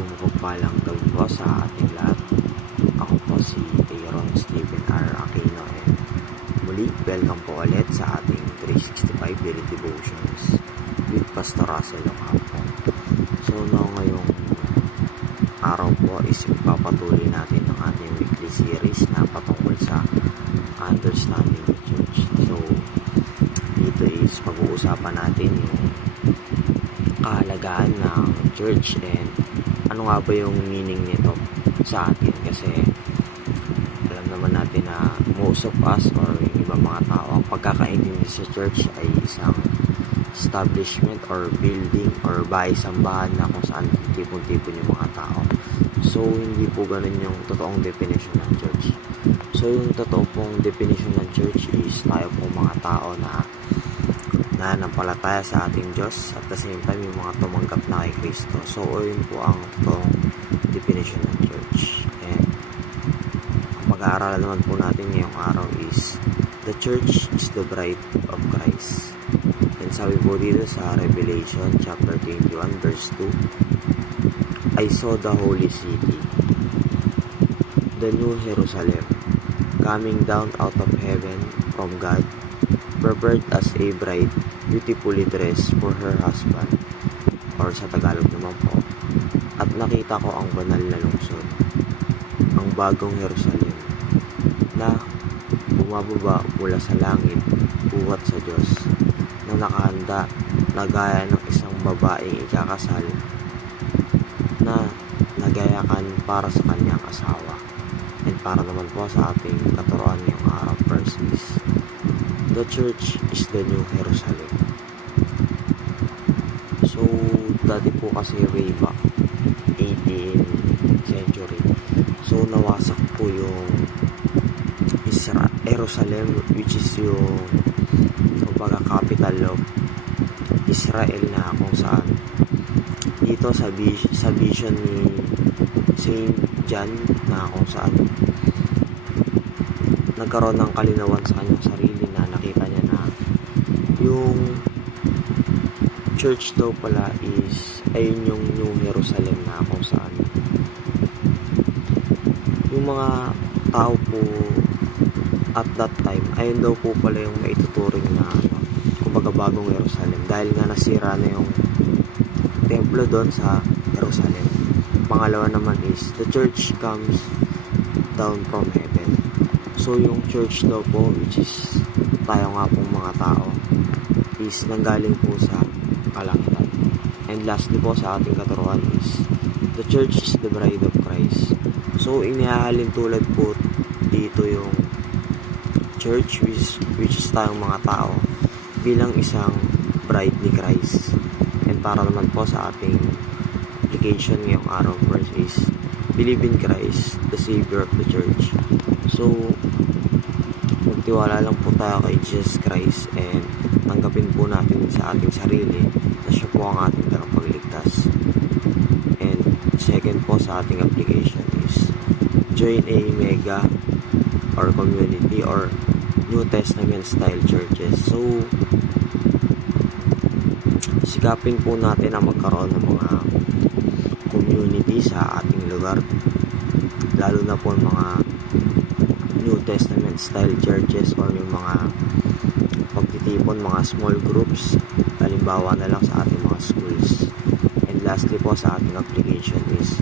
Mapagpalang gabi po sa ating lahat. Ako po si Aaron Stephen R. Aquino and muli, welcome po ulit sa ating 365 Daily Devotions with Pastor Russell Ocampo. So ngayong araw po is ipapatuloy natin ang ating weekly series na patungkol sa Understanding the Church. So dito is pag-uusapan natin yung kahalagaan ng church and ano nga ba yung meaning nito sa atin, kasi alam naman natin na most of us or yung ibang mga tao, ang pagkakaintindi sa church ay isang establishment or building or bahay-sambahan na kung saan tipon-tipon yung mga tao. So hindi po ganun yung totoong definition ng church. So yung totoo pong definition ng church is tayo pong mga tao na nananampalataya sa ating Diyos at the same time yung mga tumanggap na kay Kristo. So yun po ang totoong definition ng church. And ang pag-aaralan naman po natin ngayong araw is the church is the bride of Christ. And sabi po dito sa Revelation chapter 21 verse 2, I saw the holy city, the new Jerusalem, coming down out of heaven from God, prepared as a bride, beautifully dressed for her husband. Or sa Tagalog naman po, at nakita ko ang banal na lungsod, ang bagong Jerusalem, na bumababa mula sa langit, buhat sa Diyos, na nakahanda na gaya ng isang babaeng ikakasal, na nagayakan para sa kanyang asawa. And para naman po sa ating katuruan ngayong araw, verse is, the church is the new Jerusalem. So, dati po kasi way back 18th century. So, nawasak po yung Jerusalem, which is yung capital of Israel, na kung saan dito sa vision ni Saint John, na kung saan nagkaroon ng kalinawan sa kanyang sarili, na nakita niya na yung church daw pala is ayun yung New Jerusalem, na kung saan yung mga tao po at that time, ayun daw po pala yung maituturing na kumbaga bagong Jerusalem, dahil nga nasira na yung templo doon sa Jerusalem. Pangalawa naman is the church comes down from heaven. So yung church daw po, which is tayo nga pong mga tao, is nanggaling po sa kalangitan. And lastly po sa ating katuruan is the church is the bride of Christ. So inihahalin tulad po dito yung church, which is tayong mga tao, bilang isang bride ni Christ. And para naman po sa ating application ngayong araw, verse is believe in Christ, the Savior of the church. So magtiwala lang po tayo kay Jesus Christ and tanggapin po natin sa ating sarili na siya po ang ating tagapagligtas. And second po sa ating application is join a mega or community or New Testament style churches. So sikapin po natin na magkaroon ng mga community sa ating lugar, lalo na po mga New Testament style churches or yung mga pagtitipon, mga small groups, halimbawa na lang sa ating mga schools. And lastly po sa ating application is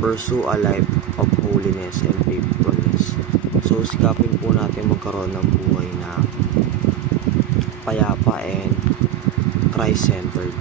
pursue a life of holiness and faithfulness. So sikapin po natin magkaroon ng buhay na payapa and Christ-centered.